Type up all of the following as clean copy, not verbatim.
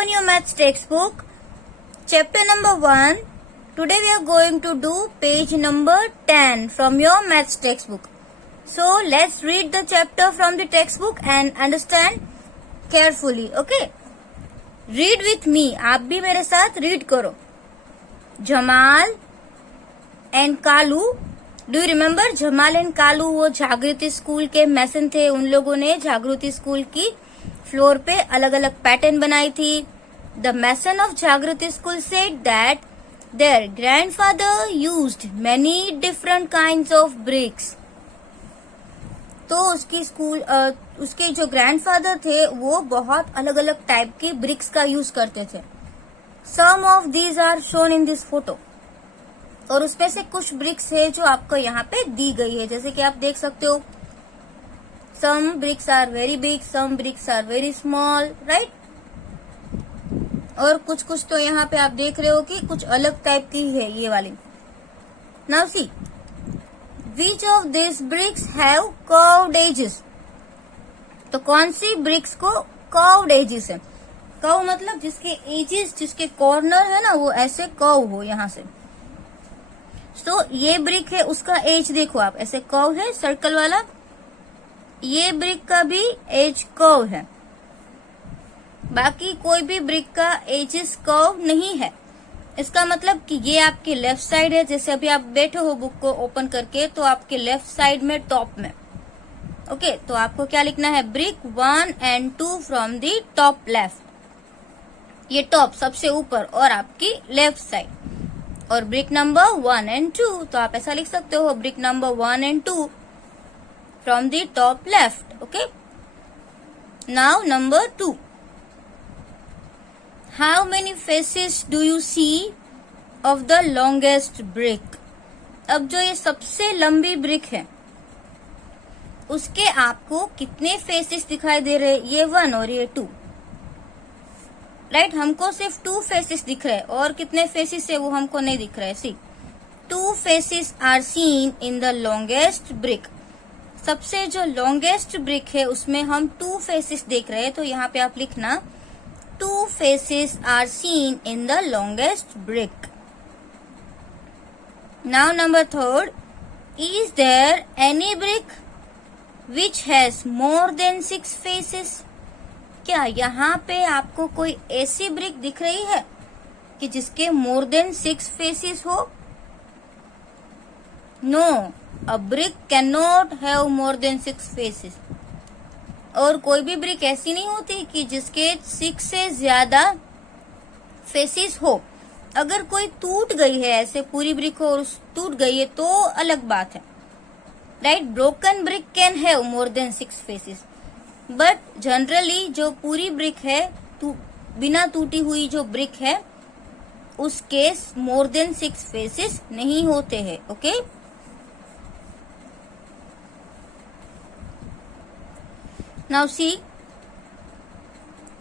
open your maths textbook, chapter number 1. Today we are going to do page number 10 from your maths textbook. So let's read the chapter from the textbook and understand carefully. Okay? Read with me. आप भी मेरे साथ read करो. Jamal and Kalu. Do you remember Jamal and Kalu वो जागृति school के मैसन थे. उन लोगों ने जागृति स्कूल की फ्लोर पे अलग अलग पैटर्न बनाई थी. The mason of Jagriti school said that their grandfather used many different kinds of bricks. तो उसके जो ग्रैंडफादर थे वो बहुत अलग अलग टाइप की ब्रिक्स का यूज करते थे. Some of these are shown in this photo. और उसमें से कुछ ब्रिक्स है जो आपको यहाँ पे दी गई है. जैसे कि आप देख सकते हो, some bricks are very big, some bricks are very small, right. और कुछ कुछ तो यहाँ पे आप देख रहे हो कि कुछ अलग टाइप की है ये वाली. Now see which of this bricks have curved edges. तो कौन सी ब्रिक्स को कर्व्ड एजेस है. कर्व मतलब जिसके एजेस, जिसके कॉर्नर है ना वो ऐसे कर्व हो यहाँ से. तो ये ब्रिक है, उसका एज देखो आप, ऐसे कर्व है सर्कल वाला. ये ब्रिक का भी एज कर्व है. बाकी कोई भी ब्रिक का एजेस कर्व नहीं है. इसका मतलब कि ये आपके लेफ्ट साइड है. जैसे अभी आप बैठे हो बुक को ओपन करके, तो आपके लेफ्ट साइड में टॉप में. ओके, तो आपको क्या लिखना है, brick 1 and 2 from the top left. ये टॉप सबसे ऊपर और आपकी लेफ्ट साइड. और ब्रिक नंबर 1 and 2, तो आप ऐसा लिख सकते हो, brick number 1 and 2 from the top left. Okay, now number 2. How many faces do you see of the longest brick. अब जो ये सबसे लंबी ब्रिक है उसके आपको कितने फेसेस दिखाई दे रहे हैं. ये 1 और ये 2, राइट. हमको सिर्फ 2 फेसेस दिख रहे हैं और कितने फेसेस है वो हमको नहीं दिख रहे हैं. See 2 faces are seen in the longest brick. सबसे जो लॉन्गेस्ट ब्रिक है उसमें हम 2 फेसेस देख रहे हैं. तो यहाँ पे आप लिखना 2 faces are seen in the longest brick. Now number 3. Is there any brick which has more than 6 faces. क्या यहाँ पे आपको कोई ऐसी ब्रिक दिख रही है कि जिसके मोर देन 6 फेसेस हो. No, a brick can not have more than 6 faces. और कोई भी ब्रिक ऐसी नहीं होती कि जिसके 6 से ज्यादा फेसेस हो. अगर कोई टूट गई है, ऐसे पूरी ब्रिक हो और टूट गई है तो अलग बात है, right. Broken brick can have more than 6 faces. But generally जो पूरी ब्रिक है, बिना टूटी हुई जो ब्रिक है, उसके मोर देन 6 फेसेस नहीं होते हैं. Okay, now see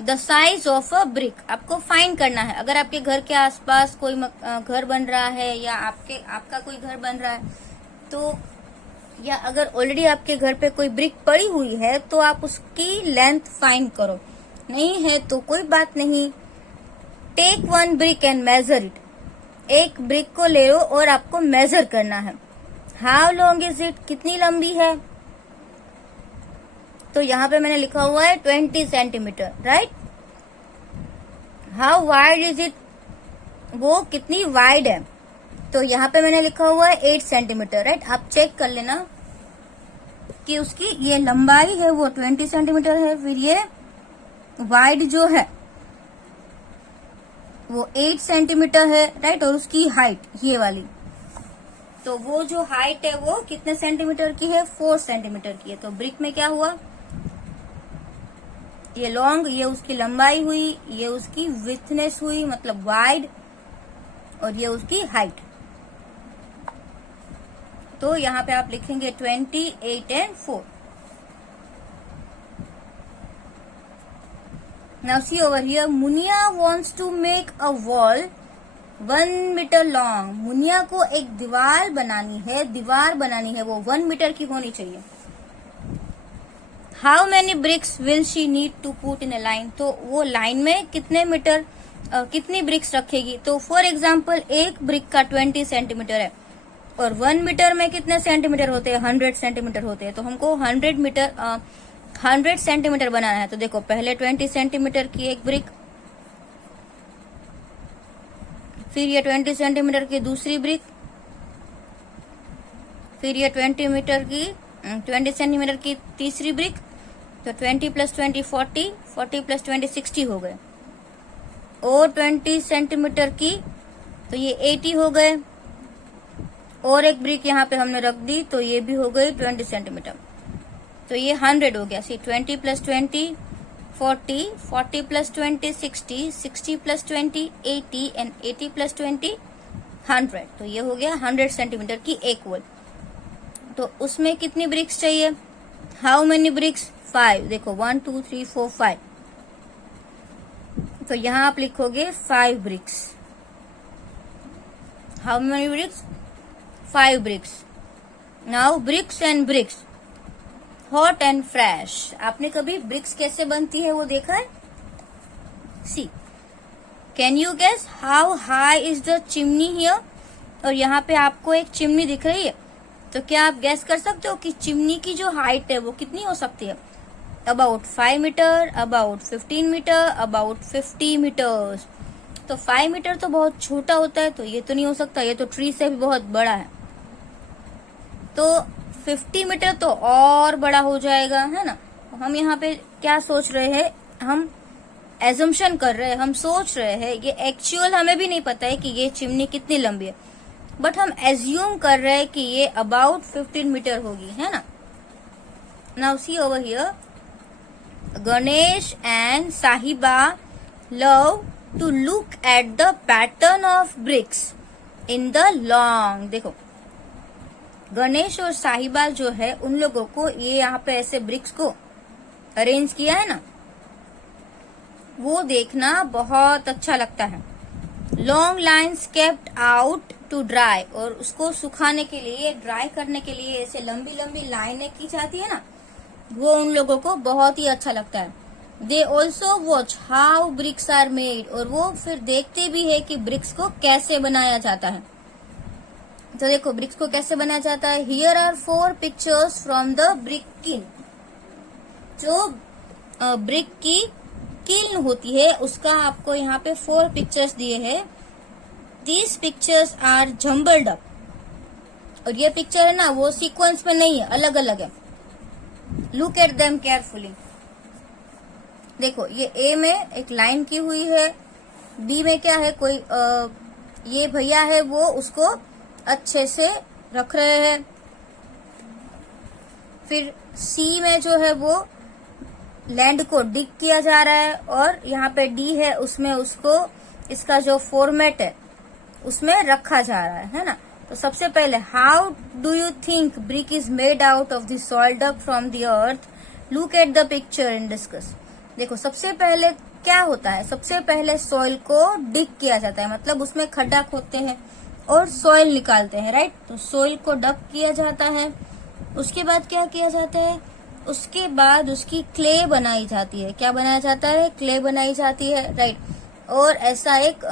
the size of a brick. आपको फाइंड करना है. अगर आपके घर के आसपास कोई घर बन रहा है या आपका कोई घर बन रहा है, तो या अगर ऑलरेडी आपके घर पे कोई ब्रिक पड़ी हुई है तो आप उसकी लेंथ फाइंड करो. नहीं है तो कोई बात नहीं. Take 1 brick and measure it. एक ब्रिक को ले लो और आपको मेजर करना है. हाउ लॉन्ग इज इट, कितनी लंबी है. तो यहाँ पे मैंने लिखा हुआ है 20 centimetre, right. How wide is it, वो कितनी वाइड है. तो यहाँ पे मैंने लिखा हुआ है 8 सेंटीमीटर, राइट. आप चेक कर लेना कि उसकी ये लंबाई है वो 20 सेंटीमीटर है. फिर ये वाइड जो है वो 8 सेंटीमीटर है, राइट. और उसकी हाइट ये वाली, तो वो जो हाइट है वो कितने सेंटीमीटर की है, 4 सेंटीमीटर की है. तो ब्रिक में क्या हुआ, ये लॉन्ग, ये उसकी लंबाई हुई, ये उसकी विथनेस हुई मतलब वाइड, और ये उसकी हाइट. तो यहाँ पे आप लिखेंगे 20, 8 and 4. Now see over here, Munia wants to make a wall 1 meter long. Muniya को एक दीवार बनानी है वो 1 मीटर की होनी चाहिए. How many bricks will she need to put in a line, तो वो लाइन में कितने मीटर कितनी ब्रिक्स रखेगी। तो फॉर एग्जाम्पल एक ब्रिक का 20 सेंटीमीटर है और 1 मीटर में कितने सेंटीमीटर होते हैं, 100 सेंटीमीटर होते हैं। तो हमको 100 सेंटीमीटर बनाना है। तो देखो पहले 20 सेंटीमीटर की एक ब्रिक, फिर ये 20 सेंटीमीटर की दूसरी ब्रिक, फिर ये 20 सेंटीमीटर की तीसरी ब्रिक। तो 20 + 20 40, 40 + 20 60 हो गए। और 20 सेंटीमीटर की तो ये 80 हो गए। और एक ब्रिक यहाँ पे हमने रख दी तो ये भी हो गई 20 सेंटीमीटर, तो ये 100 हो गया। सी 20 + 20 40, 40 + 20 60, 60 + 20 80 एंड 80 + 20 100। तो ये हो गया 100 सेंटीमीटर की एक वॉल। तो उसमें कितनी ब्रिक्स चाहिए, हाउ मेनी ब्रिक्स, 5। देखो 1 2 3 4 5, तो यहां आप लिखोगे 5 bricks. How many bricks, 5 bricks. Now bricks and bricks, hot and fresh. आपने कभी ब्रिक्स कैसे बनती है वो देखा है? See, can you guess how high is the chimney here. और यहाँ पे आपको एक चिमनी दिख रही है, तो क्या आप गैस कर सकते हो कि चिमनी की जो हाइट है वो कितनी हो सकती है? About 5 metre, about 15 metre, about 50 metres. तो 5 मीटर तो बहुत छोटा होता है, तो ये तो नहीं हो सकता, ये तो ट्री से भी बहुत बड़ा है। तो 50 मीटर तो और बड़ा हो जाएगा, है ना। हम यहाँ पे क्या सोच रहे हैं, हम एजम्पशन कर रहे हैं, हम सोच रहे हैं, ये एक्चुअल हमें भी नहीं पता है कि ये चिमनी कितनी लंबी है, बट हम एज्यूम कर रहे हैं कि ये अबाउट 15 मीटर होगी, है ना। Now see over here, Ganesh and Sahiba love to look at the pattern of bricks in the long. देखो गणेश और साहिबा जो है उन लोगों को ये यहाँ पे ऐसे ब्रिक्स को अरेंज किया है ना, वो देखना बहुत अच्छा लगता है। Long lines kept out to dry, और उसको सुखाने के लिए, ड्राई करने के लिए ऐसे लंबी लंबी लाइनें की जाती है ना, वो उन लोगों को बहुत ही अच्छा लगता है। They also watch how bricks are made, और वो फिर देखते भी है कि ब्रिक्स को कैसे बनाया जाता है। तो देखो ब्रिक्स को कैसे बनाया जाता है। Here are 4 pictures from the brick kiln. जो ब्रिक की किल्न होती है उसका आपको यहाँ पे 4 पिक्चर्स दिए हैं। These pictures are jumbled up, और ये पिक्चर है ना वो सीक्वेंस में नहीं है, अलग अलग है। Look at them carefully. देखो ये ए में एक लाइन की हुई है, बी में क्या है, कोई ये भैया है वो उसको अच्छे से रख रहे हैं। फिर सी में जो है वो लैंड को डिग किया जा रहा है, और यहाँ पे डी है उसमें उसको इसका जो फॉर्मेट है उसमें रखा जा रहा है ना। तो सबसे पहले how do you think brick is made out of the soil dug from the earth, look at the picture and discuss. देखो सबसे पहले क्या होता है, सबसे पहले सॉइल को डिग किया जाता है, मतलब उसमें खड्डा खोदते हैं और सॉइल निकालते हैं, राइट। तो सॉइल को डग किया जाता है। उसके बाद क्या किया जाता है, उसके बाद उसकी क्ले बनाई जाती है। क्या बनाया जाता है, क्ले बनाई जाती है, राइट। और ऐसा एक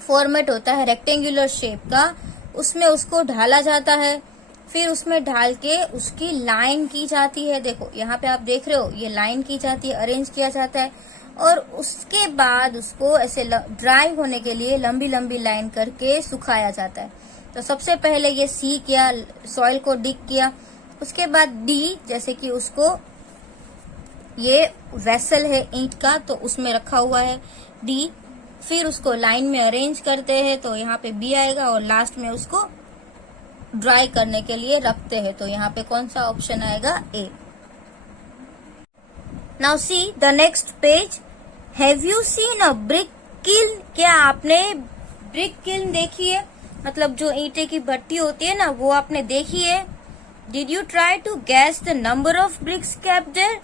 फॉर्मेट होता है रेक्टेंगुलर शेप का, उसमें उसको ढाला जाता है। फिर उसमें ढाल के उसकी लाइन की जाती है। देखो यहाँ पे आप देख रहे हो ये लाइन की जाती है, अरेंज किया जाता है, और उसके बाद उसको ऐसे ड्राई होने के लिए लंबी लंबी लाइन करके सुखाया जाता है। तो सबसे पहले ये सी किया, सॉइल को डिग किया। उसके बाद डी, जैसे कि उसको ये वेसल है ईंट का तो उसमें रखा हुआ है डी, फिर उसको लाइन में अरेंज करते हैं तो यहाँ पे बी आएगा, और लास्ट में उसको ड्राई करने के लिए रखते हैं। तो यहाँ पे कौन सा ऑप्शन आएगा, A. Now see the next page. Have you seen a brick kiln. क्या आपने ब्रिक किल्न देखी है, मतलब जो ईंटे की भट्टी होती है ना वो आपने देखी है। Did you try to guess the number of bricks kept there.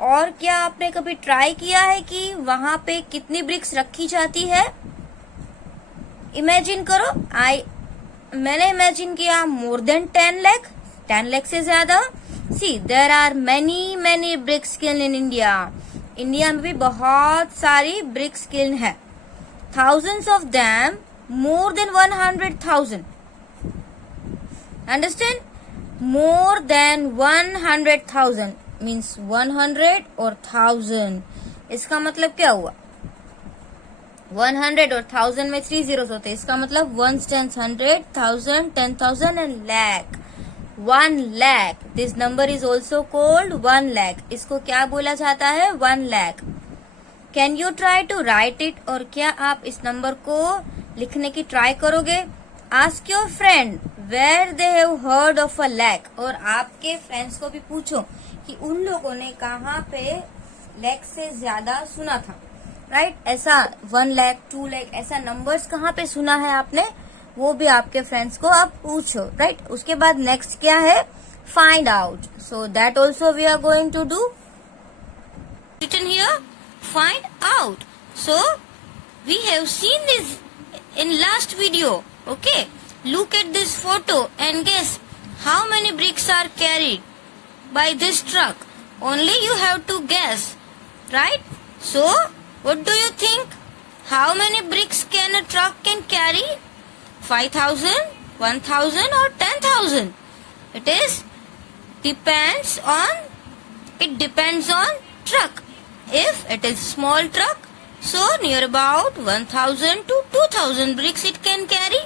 और क्या आपने कभी ट्राई किया है कि वहां पे कितनी ब्रिक्स रखी जाती है। इमेजिन करो, मैंने इमेजिन किया मोर देन 10 लाख, 10 लाख से ज्यादा। See there are many bricks kiln in India. India में भी बहुत सारी ब्रिक्स किल्न है. Thousands of them, more than 100,000. Understand? More than 100,000 means 100 और 1000. इसका मतलब क्या हुआ? 100 और 1000 में 3 zeros होते हैं. इसका मतलब 1 tens 100, 1000, 10,000 and lakh. 1 lakh. This number is also called 1 lakh. इसको क्या बोला जाता है? 1 lakh. Can you try to write it? और क्या आप इस नंबर को लिखने की ट्राई करोगे? Ask your friend where they have heard of a lakh. और आपके फ्रेंड्स को भी पूछो कि उन लोगों ने कहाँ पे लैक से ज्यादा सुना था. राइट ऐसा 1 लाख 2 लाख ऐसा नंबर्स कहाँ पे सुना है आपने, वो भी आपके फ्रेंड्स को आप पूछो. राइट उसके बाद नेक्स्ट क्या है? Find out. So that also we are going to do. Written here find out. So we have seen this in last video. Okay, look at this photo and guess how many bricks are carried by this truck. Only you have to guess, right? So what do you think? How many bricks can a truck can carry? 5,000, 1,000 or 10,000? It depends on truck. If it is small truck, so near about 1,000 to 2,000 bricks it can carry.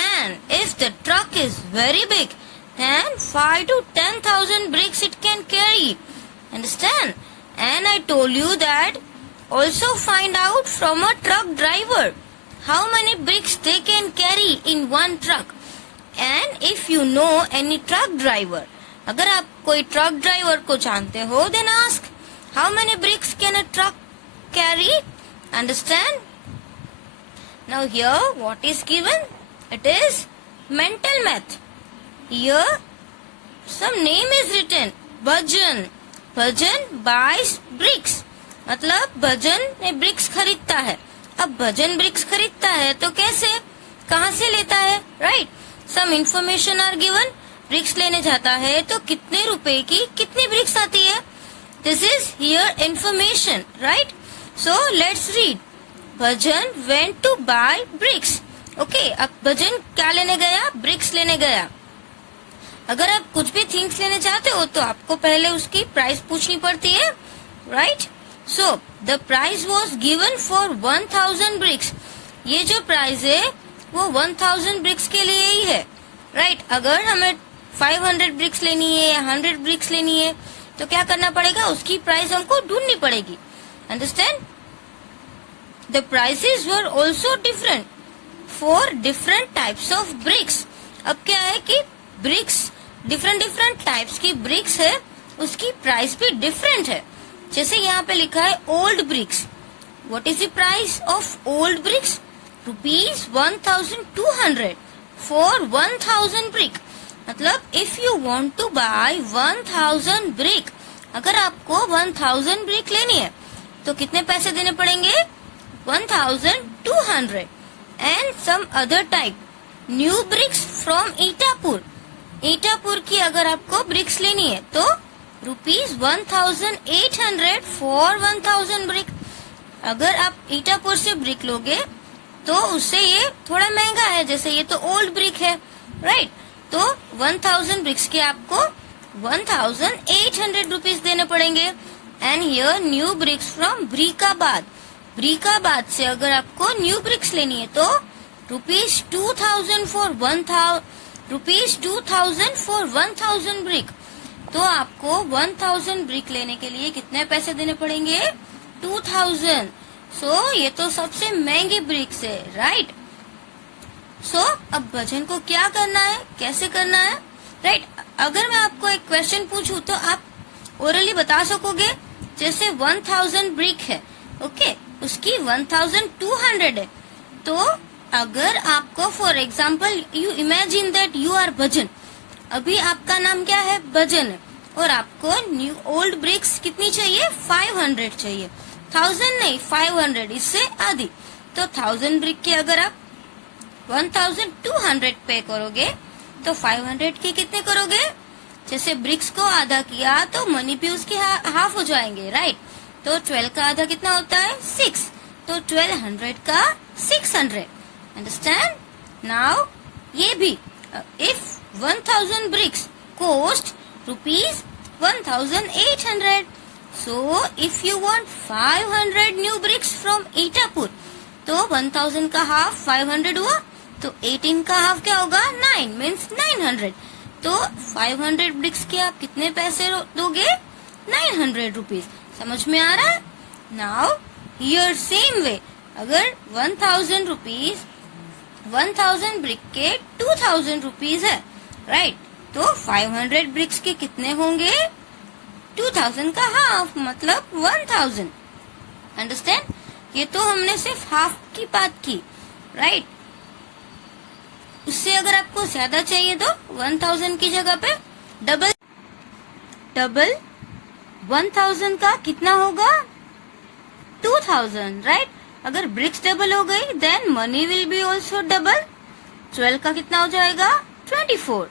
And if the truck is very big, then 5 to 10,000 bricks it can carry. Understand? And I told you that also find out from a truck driver how many bricks they can carry in one truck. And if you know any truck driver, अगर आप कोई truck driver को जानते हो, then ask how many bricks can a truck carry? Understand? Now here what is given? It is mental math. Here some name is written. Bhajan. Bhajan buys bricks. मतलब भजन ने BRICS खरीदता है. अब भजन BRICS खरीदता है तो कैसे, कहाँ से लेता है? Right some information are given. Bricks लेने जाता है तो कितने रुपए की कितनी ब्रिक्स आती है? This is here information, right? So let's read. Bhajan went to buy bricks. Okay, अब भजन क्या लेने गया? ब्रिक्स लेने गया. अगर आप कुछ भी थिंग्स लेने जाते हो तो आपको पहले उसकी प्राइस पूछनी पड़ती है, right? So the price was given for 1,000 bricks. ये जो प्राइस है वो 1,000 ब्रिक्स के लिए ही है, right? अगर हमें 500 ब्रिक्स लेनी है या 100 ब्रिक्स लेनी है तो क्या करना पड़ेगा? उसकी प्राइस हमको ढूंढनी पड़ेगी. Understand? The prices were also different for different types of BRICS. अब क्या है कि ब्रिक्स डिफरेंट टाइप्स की ब्रिक्स है, उसकी प्राइस भी डिफरेंट है. जैसे यहाँ पे लिखा है old bricks. What is the price of old bricks? ₹1,200 for 1,000 brick. मतलब if you want to buy 1,000 brick, अगर आपको 1,000 ब्रिक लेनी है तो कितने पैसे देने पड़ेंगे? 1,200. And some other type new bricks from Itapur. Itapur की अगर आपको ब्रिक्स लेनी है तो ₹1,800 फॉर 1,000 ब्रिक. अगर आप ईटापुर से ब्रिक लोगे तो उससे ये थोड़ा महंगा है, जैसे ये तो ओल्ड ब्रिक है, राइट? तो 1,000 ब्रिक्स के आपको 1,800 रुपीज देने पड़ेंगे. And here new bricks from Brickabad. Brickabad से अगर आपको न्यू ब्रिक्स लेनी है तो ₹2,000 फॉर 1,000 ब्रिक. तो आपको 1,000 ब्रिक लेने के लिए कितने पैसे देने पड़ेंगे? 2,000. सो ये तो सबसे महंगी ब्रिक्स है, राइट? सो अब भजन को क्या करना है, कैसे करना है, राइट? अगर मैं आपको एक क्वेश्चन पूछूं तो आप ओरली बता सकोगे. जैसे 1,000 ब्रिक है, ओके, उसकी 1,200 है. तो अगर आपको for example you imagine that you are Bhajan. अभी आपका नाम क्या है? भजन है. और आपको न्यू ओल्ड ब्रिक्स कितनी चाहिए? 500 चाहिए. 1,000 नहीं, 500, इससे आधी. तो 1,000 ब्रिक की अगर आप 1,200 पे करोगे तो 500 की कितने करोगे? जैसे ब्रिक्स को आधा किया तो मनी भी उसके हाफ हो जाएंगे, राइट। तो 12 का आधा कितना होता है 6, तो 1200 का 600, अंडरस्टैंड। नाउ ये भी, if 1000 bricks cost rupees 1800, so if you want 500 new bricks from Itapur, तो 1000 का हाफ 500 हुआ, तो 18 का हाफ क्या होगा 9 मीन्स 900। तो 500 ब्रिक्स के आप कितने पैसे दोगे 900 रुपीज। समझ में आ रहा है। नाउ हियर सेम वे, अगर 1000 रुपीज 1000 ब्रिक के 2000 रुपीज है, राइट। तो 500 ब्रिक्स के कितने होंगे 2000 का हाफ मतलब 1000, अंडरस्टैंड। ये तो हमने सिर्फ हाफ की बात की, राइट। उससे अगर आपको ज्यादा चाहिए तो 1000 की जगह पे डबल 1000 का कितना होगा 2000, राइट। अगर ब्रिक्स डबल हो गई then money will be also double. 12 का कितना हो जाएगा 24,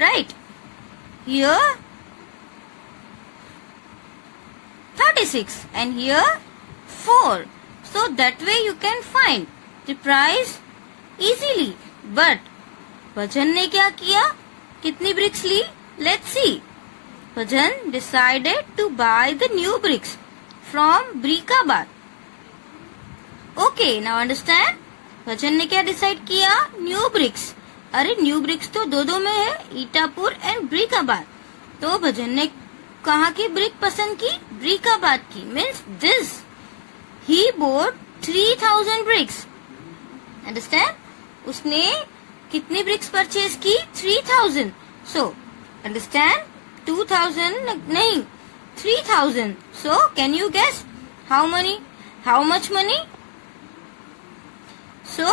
right. Here 36 and here 4. So that way you can find the price easily. But Bhajan ने क्या किया, कितनी ब्रिक्स ली, let's see. Bhajan decided to buy the new bricks from Brikabad. Okay, now understand. भजन ने क्या डिसाइड किया, न्यू ब्रिक्स। अरे new BRICS तो दो में है, ईटापुर एंड ब्रिकाबाद। तो भजन ने कहाँ की ब्रिक पसंद की, ब्रिकाबाद की, means this. He bought 3000 bricks, understand. उसने कितनी ब्रिक्स परचेज की 3000। सो अंडरस्टैंड 2000 नहीं 3000। So can you guess how much money. So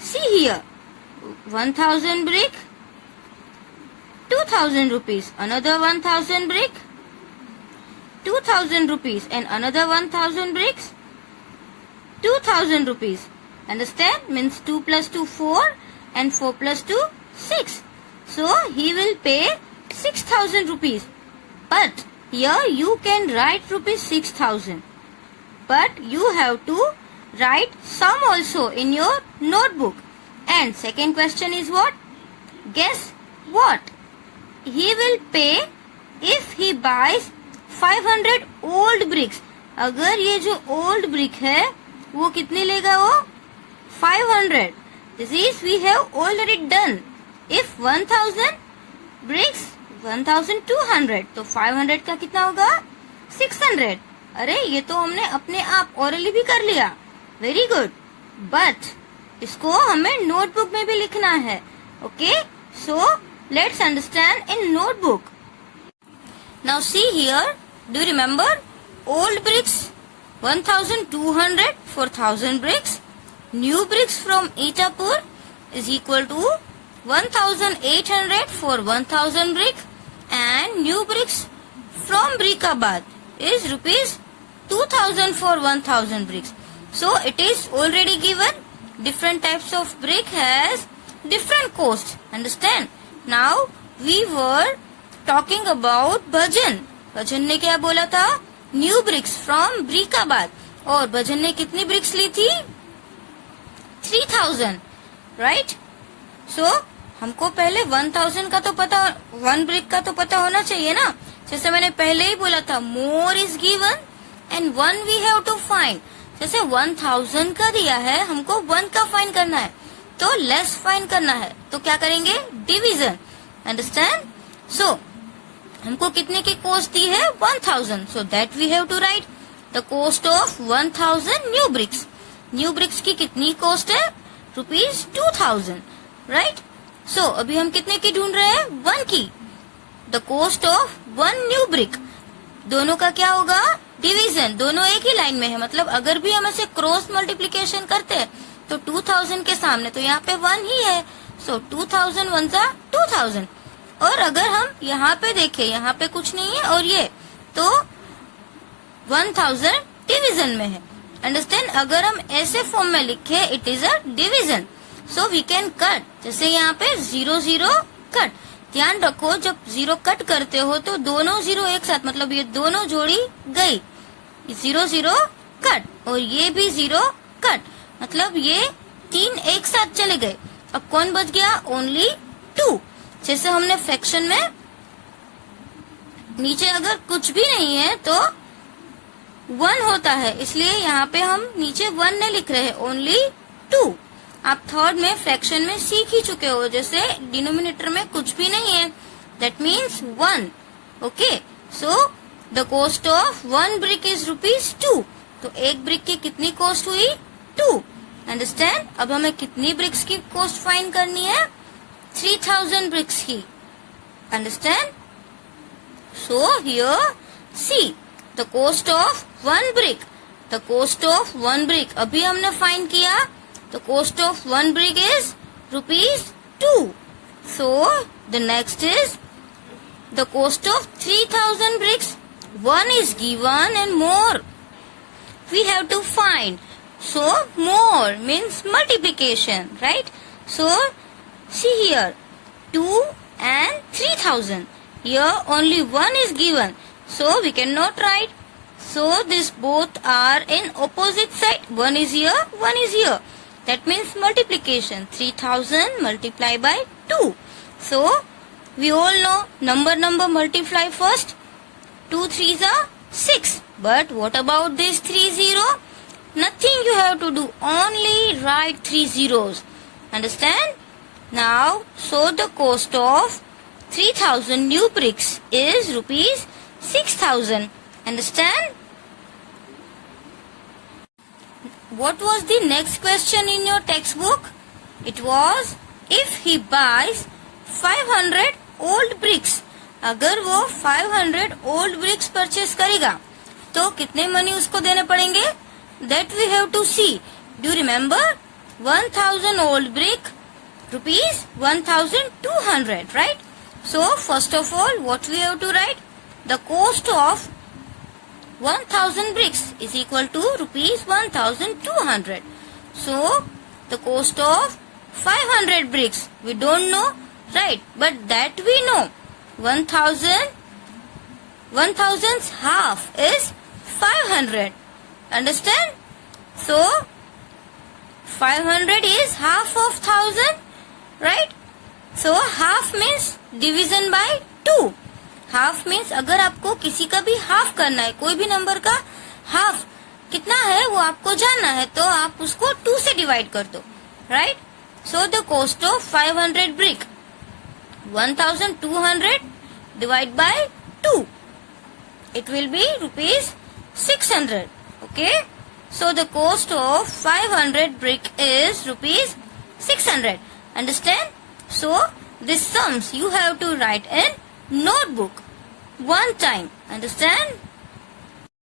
see here 1000 brick 2000 rupees, another 1000 brick 2000 rupees, and another 1000 bricks 2000 rupees. Understand? Means 2 plus 2 4 and 4 plus 2 6. So he will pay 6000 rupees. But here you can write rupees 6000. But you have to write sum also in your notebook. And second question is what? Guess what? He will pay if he buys 500 old bricks. अगर ये जो old brick है वो कितनी लेगा वो 500. This is we have already done. If 1000 bricks 1200, तो 500 का कितना होगा 600. अरे ये तो हमने अपने आप orally भी कर लिया. Very good. But इसको हमें नोटबुक में भी लिखना है. Okay? So let's understand in notebook. Now see here. Do you remember? Old bricks 1200 for 1000 bricks. New bricks from Itapur is equal to 1800 for 1000 brick. And new bricks from Brikabad is rupees 2000 for 1000 bricks. So it is already given. Different types of brick has different cost. Understand? Now we were talking about Bhajan. भजन ने क्या बोला था, new bricks from ब्रिकाबाद। और भजन ने कितनी bricks ली थी 3000, right. सो हमको पहले 1000 का तो पता, 1 ब्रिक का तो पता होना चाहिए ना। जैसे मैंने पहले ही बोला था more is given and 1 we have to find. जैसे 1000 का दिया है, हमको 1 का फाइंड करना है, तो लेस फाइंड करना है, तो क्या करेंगे डिवीजन। अंडरस्टैंड? सो हमको कितने की कॉस्ट दी है 1000, so that we have to write the cost of 1000 new bricks. New bricks की कितनी कॉस्ट है रुपीज 2000, राइट। सो अभी हम कितने की ढूंढ रहे हैं 1 की। The cost of 1 new brick, दोनों का क्या होगा डिवीजन, दोनों एक ही लाइन में है। मतलब अगर भी हम ऐसे क्रॉस मल्टीप्लीकेशन करते हैं तो 2000 के सामने तो यहाँ पे 1 ही है, सो 2000 1 जा 2000। और अगर हम यहाँ पे देखें, यहाँ पे कुछ नहीं है और ये तो 1000 डिवीजन में है। अंडरस्टैंड? अगर हम ऐसे फॉर्म में लिखे it is a division, so we can cut. जैसे यहाँ पे 0 0 कट, ध्यान रखो जब 0 कट करते हो तो दोनों 0 एक साथ, मतलब ये दोनों जोड़ी गई, 0 0 कट और ये भी 0 कट, मतलब ये 3 एक साथ चले गए। अब कौन बच गया? ओनली 2। जैसे हमने फ्रैक्शन में नीचे अगर कुछ भी नहीं है तो 1 होता है, इसलिए यहाँ पे हम नीचे 1 नहीं लिख रहे हैं, ओनली 2। आप थर्ड में फ्रैक्शन में सीख ही चुके हो, जैसे डिनोमिनेटर में कुछ भी नहीं है, that means 1। Okay, so the cost of 1 brick is ₹2। तो एक ब्रिक की कितनी कॉस्ट हुई? 2। अंडरस्टैंड? अब हमें कितनी ब्रिक्स की कॉस्ट फाइंड करनी है? 3000 bricks की। Understand? So here see the cost of 1 brick। The cost of 1 brick अभी हमने फाइंड किया, the cost of 1 brick is ₹2. So the next is the cost of 3000 bricks. 1 is given and more we have to find. So more means multiplication, right? So see here, 2 and 3000. Here only 1 is given, so we cannot write. So this both are in opposite side. 1 is here, 1 is here. That means multiplication. 3000 multiplied by 2. So we all know number multiply first. 2 3s are 6. But what about this 3 0? Nothing you have to do. Only write 3 zeros. Understand? Now, so the cost of 3000 new bricks is ₹6000. Understand? What was the next question in your textbook? It was, if he buys 500 old bricks, अगर वो 500 old bricks purchase करेगा तो कितने money उसको देने पड़ेंगे? That we have to see. Do you remember? 1000 old brick, ₹1200, right? So first of all, what we have to write? The cost of 1000 bricks is equal to ₹1200. So the cost of 500 bricks we don't know, right? But that we know. 1000's half is 500. Understand? So 500 is half of 1000, right? So half means division by 2. Half means अगर आपको किसी का भी half करना है, कोई भी number का हाफ कितना है वो आपको जानना है, तो आप उसको 2 से डिवाइड कर दो, right? So the cost of 500 brick, 1200 divide by 2, it will be ₹600. Okay, so the cost of 500 brick is ₹600. Understand? So these sums you have to write in notebook one time. Understand?